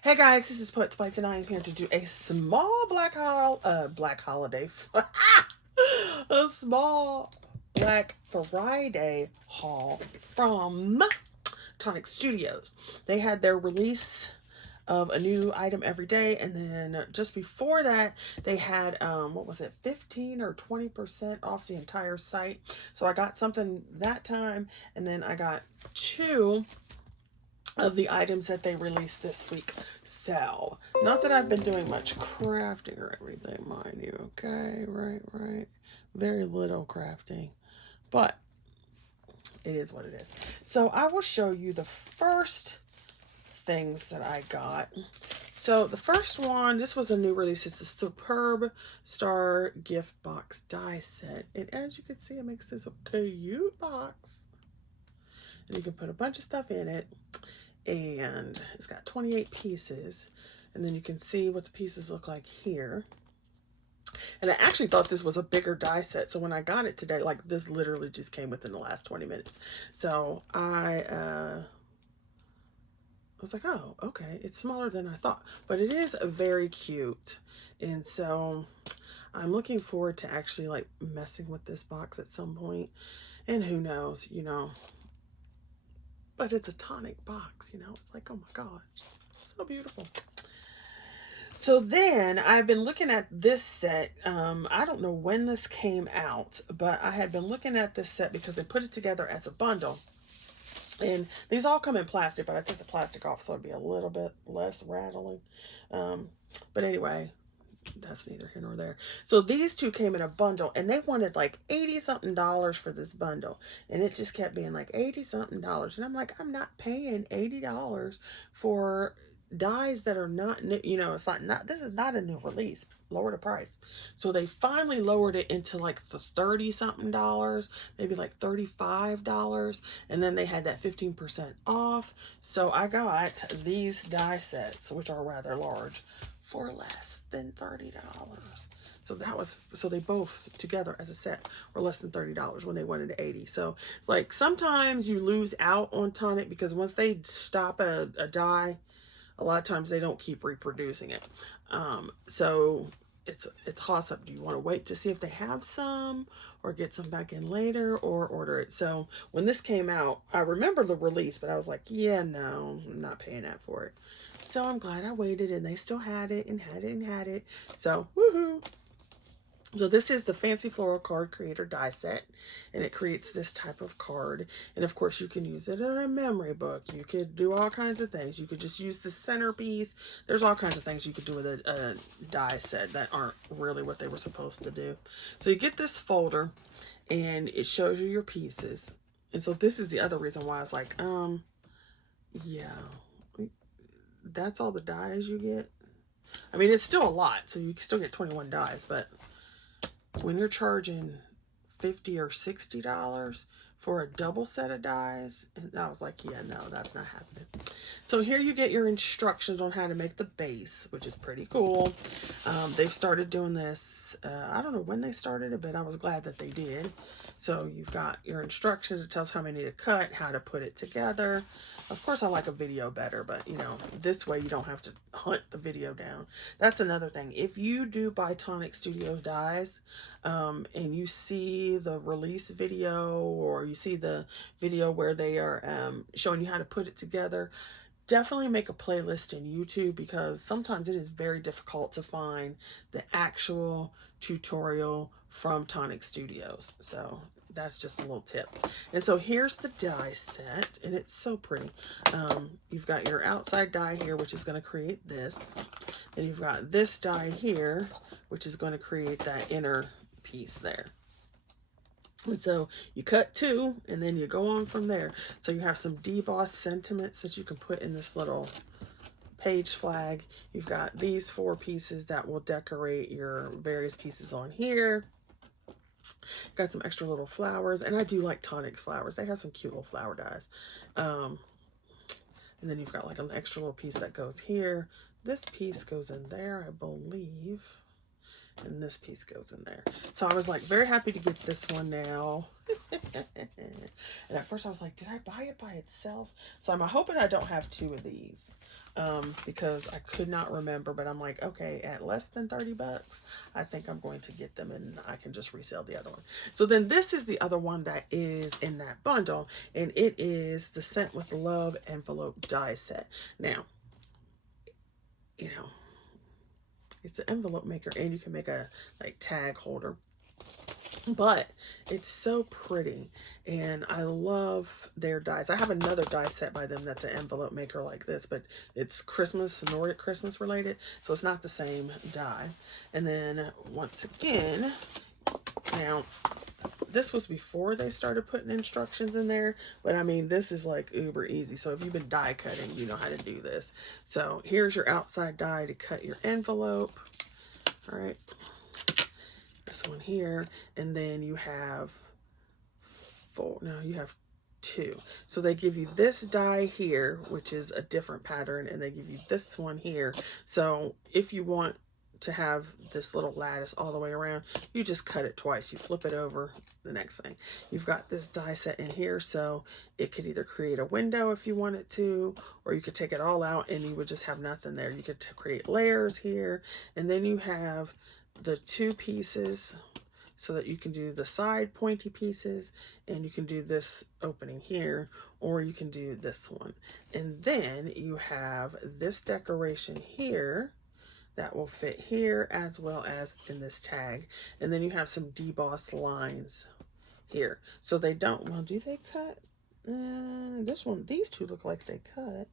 Hey guys, this is Poet Spice and I am here to do a small Black Holiday, a small Black Friday haul from Tonic Studios. They had their release of a new item every day, and then just before that, they had what was it, 15 or 20% off the entire site. So I got something that time, and then I got two of the items that they released this week. So, not that I've been doing much crafting or everything, mind you, okay? Right. Very little crafting, but it is what it is. So, I will show you the first things that I got. So, the first one, this was a new release. It's a Superb Star Gift Box die set. And as you can see, it makes this a cute box. And you can put a bunch of stuff in it. And it's got 28 pieces, and then you can see what the pieces look like here. And I actually thought this was a bigger die set, so when I got it today, like, this literally just came within the last 20 minutes. So I was like, oh, okay, it's smaller than I thought, but it is very cute. And so I'm looking forward to actually like messing with this box at some point, and who knows, but it's a Tonic box, it's like, oh my gosh, so beautiful. So then I've been looking at this set. I don't know when this came out, but I had been looking at this set because they put it together as a bundle. And these all come in plastic, but I took the plastic off so it'd be a little bit less rattling. But anyway, that's neither here nor there. So these two came in a bundle, and they wanted like 80 something dollars for this bundle, and it just kept being like 80 something dollars, and I'm like, I'm not paying $80 for dies that are not new. It's not this is not a new release. Lower the price. So they finally lowered it into like the 30 something dollars, maybe like $35, and then they had that 15% off. So I got these die sets, which are rather large, for less than $30. So they both together as a set were less than $30 when they went into 80. So it's like sometimes you lose out on Tonic because once they stop a die, a lot of times they don't keep reproducing it. So it's a toss up. Do you want to wait to see if they have some, or get some back in later, or order it? So when this came out, I remember the release, but I was like, yeah, no, I'm not paying that for it. So I'm glad I waited, and they still had it and had it and had it. So woohoo! So this is the Fancy Floral Card Creator die set, and it creates this type of card. And of course you can use it in a memory book. You could do all kinds of things. You could just use the centerpiece. There's all kinds of things you could do with a die set that aren't really what they were supposed to do. So you get this folder, and it shows you your pieces. And so this is the other reason why I was like, yeah, that's all the dies you get. I mean, it's still a lot, so you can still get 21 dies, but when you're charging $50 or $60 for a double set of dies, and I was like, yeah, no, that's not happening. So here you get your instructions on how to make the base, which is pretty cool. They've started doing this. I don't know when they started it, but I was glad that they did. So you've got your instructions. It tells how many to cut, how to put it together. Of course, I like a video better, but this way you don't have to hunt the video down. That's another thing. If you do buy Tonic Studio dies, and you see the release video, or you see the video where they are showing you how to put it together, definitely make a playlist in YouTube, because sometimes it is very difficult to find the actual tutorial from Tonic Studios. So that's just a little tip. And so here's the die set, and it's so pretty. You've got your outside die here, which is going to create this. And you've got this die here, which is going to create that inner piece there. And so you cut two, and then you go on from there. So you have some debossed sentiments that you can put in this little page flag. You've got these 4 pieces that will decorate your various pieces on here. Got some extra little flowers, and I do like Tonic's flowers. They have some cute little flower dies. And then you've got like an extra little piece that goes here. This piece goes in there, I believe. And this piece goes in there. So I was like very happy to get this one now. And at first I was like, did I buy it by itself? So I'm hoping I don't have two of these. Because I could not remember, but I'm like, okay, at less than 30 bucks, I think I'm going to get them and I can just resell the other one. So then this is the other one that is in that bundle, and it is the Scent with Love envelope die set. Now, you know, it's an envelope maker and you can make a like tag holder. But it's so pretty and I love their dies. I have another die set by them that's an envelope maker like this, but it's Christmas, Nordic Christmas related, so it's not the same die. And then once again, now this was before they started putting instructions in there, but I mean, this is like uber easy. So if you've been die cutting, you know how to do this. So here's your outside die to cut your envelope. All right. This one here, and then you have you have two. So they give you this die here, which is a different pattern, and they give you this one here. So if you want to have this little lattice all the way around, you just cut it twice. You flip it over, the next thing. You've got this die set in here, so it could either create a window if you wanted to, or you could take it all out and you would just have nothing there. You could create layers here, and then you have the two pieces so that you can do the side pointy pieces, and you can do this opening here, or you can do this one. And then you have this decoration here that will fit here as well as in this tag. And then you have some debossed lines here. So they don't, well, do they cut? This one, these two look like they cut.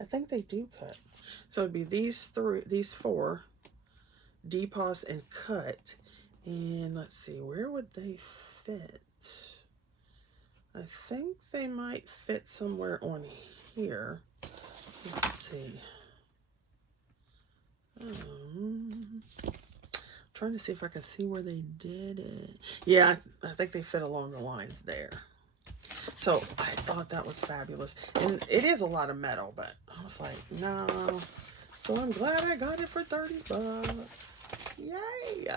I think they do cut. So it'd be these four, deboss and cut. And let's see, where would they fit? I think they might fit somewhere on here. Let's see. Trying to see if I can see where they did it. Yeah, I think they fit along the lines there. So I thought that was fabulous. And it is a lot of metal, but I was like, no. So I'm glad I got it for 30 bucks. Yay.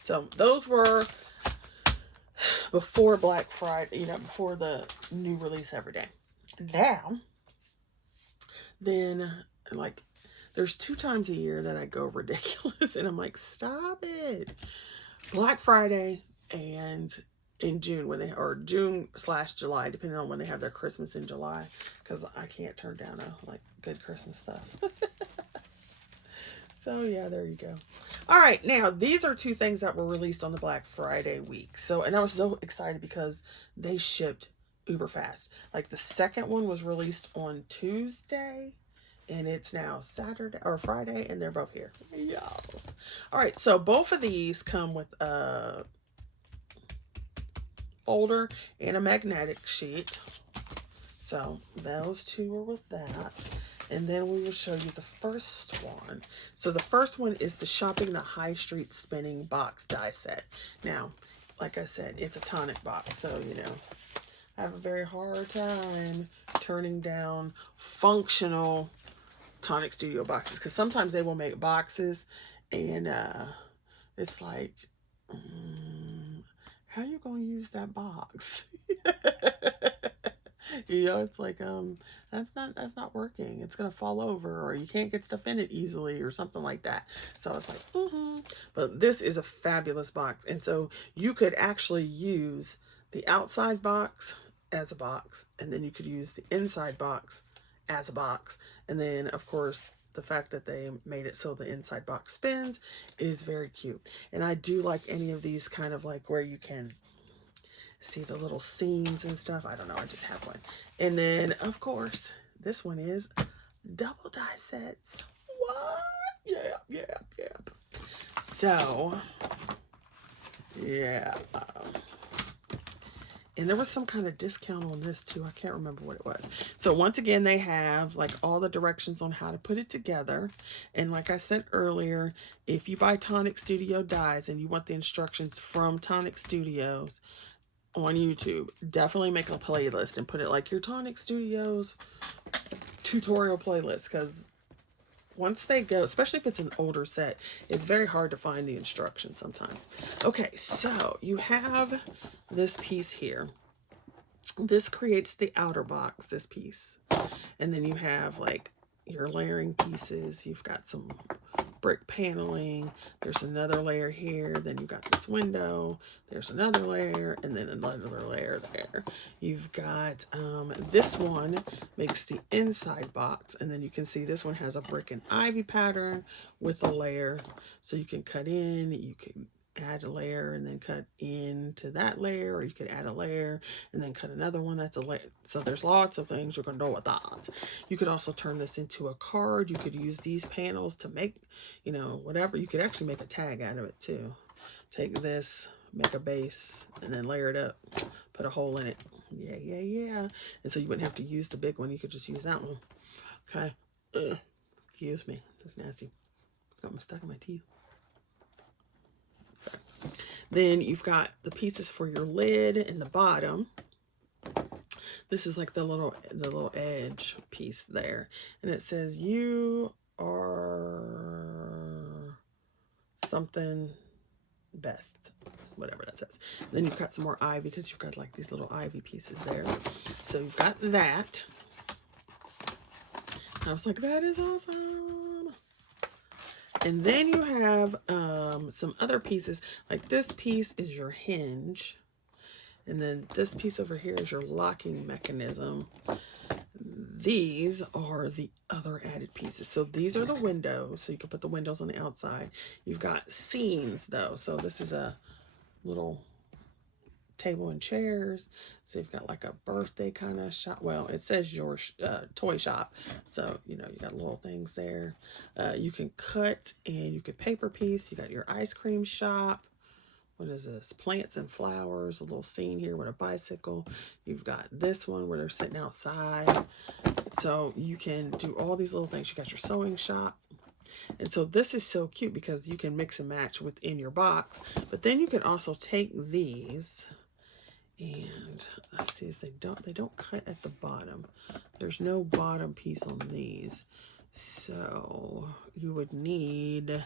So those were before Black Friday, you know, before the new release every day. Now, then, like, there's 2 times a year that I go ridiculous, and I'm like, stop it. Black Friday and in June, when they, or June/July, depending on when they have their Christmas in July, because I can't turn down like good Christmas stuff. So yeah, there you go. All right, now these are 2 things that were released on the Black Friday week. So, and I was so excited because they shipped uber fast. Like the second one was released on Tuesday, and it's now Saturday or Friday, and they're both here. Yes. All right, so both of these come with a folder and a magnetic sheet. So those 2 are with that. And then we will show you the first one. So the first one is the Shopping the High Street Spinning Box Die Set. Now, like I said, it's a Tonic box, so you know, I have a very hard time turning down functional Tonic Studio boxes, because sometimes they will make boxes and it's like, how you gonna use that box? You know, it's like, that's not working. It's gonna fall over, or you can't get stuff in it easily, or something like that. So I was like, But this is a fabulous box, and so you could actually use the outside box as a box, and then you could use the inside box as a box, and then of course the fact that they made it so the inside box spins is very cute. And I do like any of these kind of like where you can see the little scenes and stuff. I don't know, I just have one. And then of course this one is double die sets. What? Yep. So yeah, and there was some kind of discount on this too. I can't remember what it was. So once again, they have like all the directions on how to put it together. And like I said earlier, if you buy Tonic Studio dies and you want the instructions from Tonic Studios on YouTube, definitely make a playlist and put it like your Tonic Studios tutorial playlist, because once they go, especially if it's an older set, it's very hard to find the instructions sometimes. Okay, so you have this piece here. This creates the outer box, this piece. And then you have like your layering pieces. You've got some brick paneling. There's another layer here. Then you've got this window. There's another layer, and then another layer there. You've got this one makes the inside box, and then you can see this one has a brick and ivy pattern with a layer. So you can cut in, you can add a layer and then cut into that layer, or you could add a layer and then cut another one that's a layer. So there's lots of things you can do with that. You could also turn this into a card. You could use these panels to make, you know, whatever. You could actually make a tag out of it too. Take this, make a base, and then layer it up, put a hole in it. Yeah. And so you wouldn't have to use the big one. You could just use that one. Okay. Ugh. Excuse me. That's nasty. Got my stuck in my teeth. Okay. Then you've got the pieces for your lid in the bottom. This is like the little edge piece there, and it says you are something best, whatever that says. And then you've got some more ivy because you've got like these little ivy pieces there. So you've got that. I was like, that is awesome. And then you have some other pieces. Like this piece is your hinge. And then this piece over here is your locking mechanism. These are the other added pieces. So these are the windows. So you can put the windows on the outside. You've got scenes though. So this is a little table and chairs. So you've got like a birthday kind of shop. Well, it says your toy shop. So, you know, you got little things there. You can cut and you can paper piece. You got your ice cream shop. What is this? Plants and flowers. A little scene here with a bicycle. You've got this one where they're sitting outside. So you can do all these little things. You got your sewing shop. And so this is so cute because you can mix and match within your box. But then you can also take these and I see they don't cut at the bottom. There's no bottom piece on these. So you would need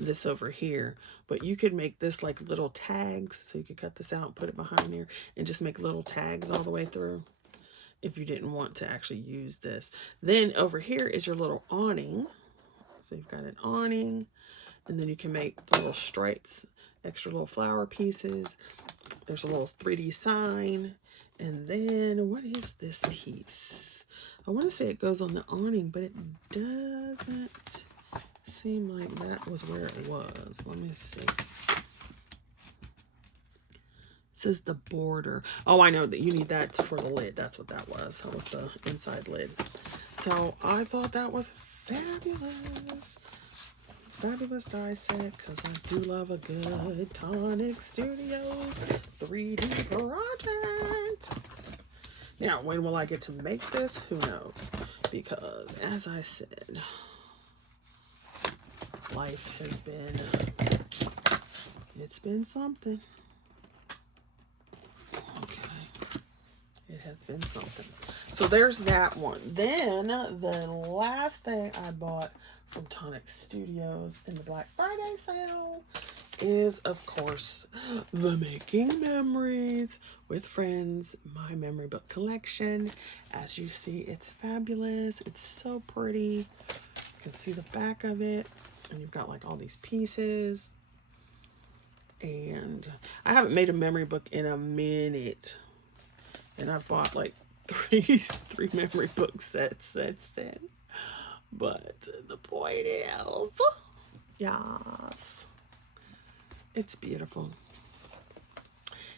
this over here, but you could make this like little tags. So you could cut this out and put it behind here and just make little tags all the way through if you didn't want to actually use this. Then over here is your little awning. So you've got an awning, and then you can make the little stripes, extra little flower pieces. There's a little 3D sign. And then what is this piece? I want to say it goes on the awning, but it doesn't seem like that was where it was. Let me see. It says the border. Oh, I know that you need that for the lid. That's what that was. That was the inside lid. So I thought that was fabulous. Fabulous die set, because I do love a good Tonic Studios 3D project. Now, when will I get to make this? Who knows? Because, as I said, life has been, it's been something. Okay. It has been something. So there's that one. Then the last thing I bought from Tonic Studios in the Black Friday sale is, of course, the Making Memories with Friends, my memory book collection. As you see, it's fabulous. It's so pretty. You can see the back of it, and you've got like all these pieces. And I haven't made a memory book in a minute, and I've bought like three memory book sets since then. But the point is, yes, it's beautiful.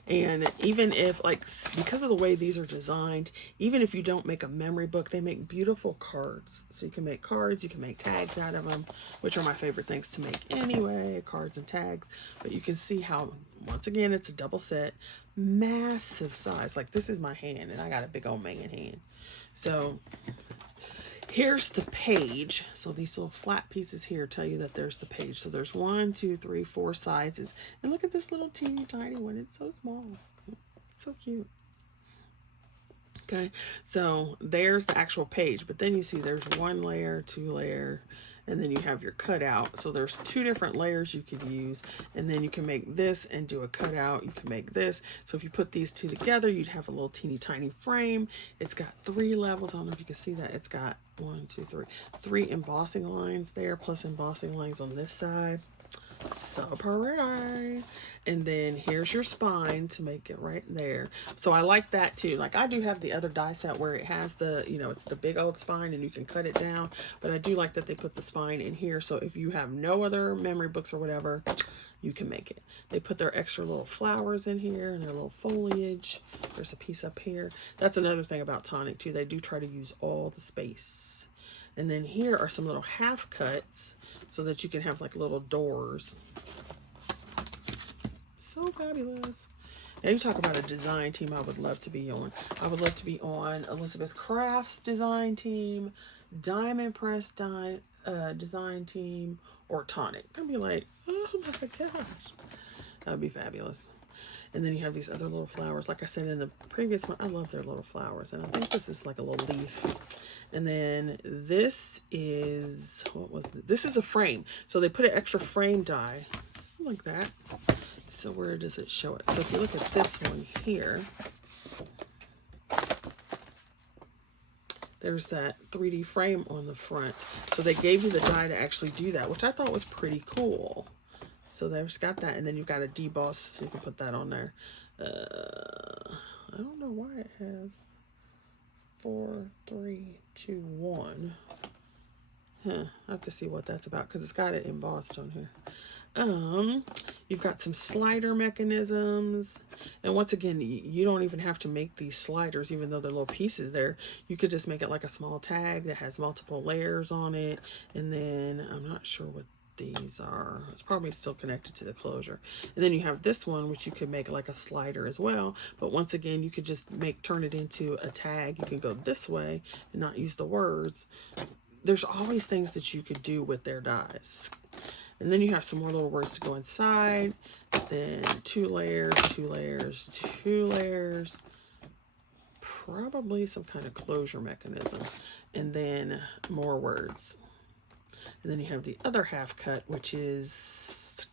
And even if, like, because of the way these are designed, even if you don't make a memory book, they make beautiful cards. So you can make cards, you can make tags out of them, which are my favorite things to make anyway, cards and tags. But you can see how, once again, it's a double set, massive size. Like, this is my hand, and I got a big old man hand. So here's the page. So these little flat pieces here tell you that there's the page. So there's 1, 2, 3, 4 sizes. And look at this little teeny tiny one. It's so small. It's so cute. Okay, so there's the actual page. But then you see there's 1 layer, 2 layer, and then you have your cutout. So there's 2 different layers you could use, and then you can make this and do a cutout. You can make this. So if you put these 2 together, you'd have a little teeny tiny frame. It's got 3 levels. I don't know if you can see that. It's got 1, 2, 3, 3 embossing lines there, plus embossing lines on this side. So pretty. And then here's your spine to make it right there. So I like that too. Like I do have the other die set where it has the, you know, it's the big old spine and you can cut it down, but I do like that they put the spine in here. So if you have no other memory books or whatever, you can make it. They put their extra little flowers in here and their little foliage. There's a piece up here. That's another thing about Tonic too. They do try to use all the space. And then here are some little half cuts so that you can have like little doors. So fabulous. Now you talk about a design team I would love to be on. I would love to be on Elizabeth Craft's design team, Diamond Press design team, or Tonic. I'd be like, oh my gosh. That would be fabulous. And then you have these other little flowers. Like I said in the previous one, I love their little flowers. And I think this is like a little leaf. And then this is, what was this? This is a frame. So they put an extra frame die, like that. So where does it show it? So if you look at this one here, there's that 3D frame on the front. So they gave you the die to actually do that, which I thought was pretty cool. So there's got that, and then you've got a deboss, so you can put that on there. I don't know why it has 4, 3, 2, 1. I have to see what that's about because it's got it embossed on here. You've got some slider mechanisms, and once again, you don't even have to make these sliders, even though they're little pieces there. You could just make it like a small tag that has multiple layers on it, and then I'm not sure what these are. It's probably still connected to the closure. And then you have this one, which you could make like a slider as well, but once again, you could just turn it into a tag. You can go this way and not use the words. There's always things that you could do with their dies. And then you have some more little words to go inside. Then 2 layers, 2 layers, 2 layers. Probably some kind of closure mechanism. And then more words. And then you have the other half cut, which is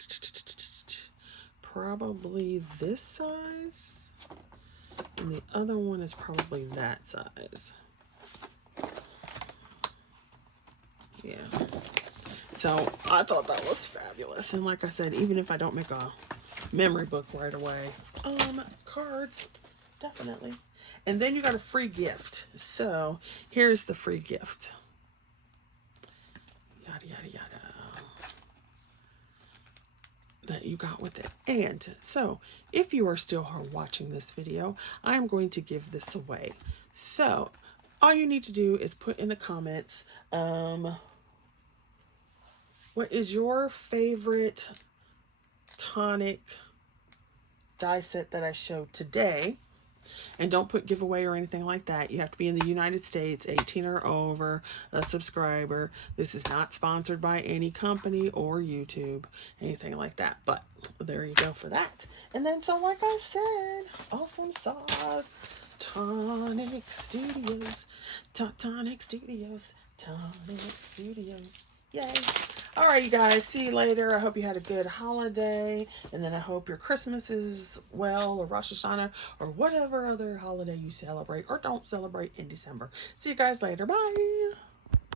probably this size. And the other one is probably that size. Yeah. So I thought that was fabulous. And like I said, even if I don't make a memory book right away, cards, definitely. And then you got a free gift. So here's the free gift. Yada, yada, yada. That you got with it. And so if you are still watching this video, I'm going to give this away. So all you need to do is put in the comments, what is your favorite Tonic die set that I showed today? And don't put giveaway or anything like that. You have to be in the United States, 18 or over, a subscriber. This is not sponsored by any company or YouTube, anything like that. But there you go for that. And then, so like I said, awesome sauce. Tonic Studios. Tonic Studios. Tonic Studios. Yay. All right, you guys, see you later. I hope you had a good holiday, and then I hope your Christmas is well, or Rosh Hashanah, or whatever other holiday you celebrate or don't celebrate in December. See you guys later. Bye.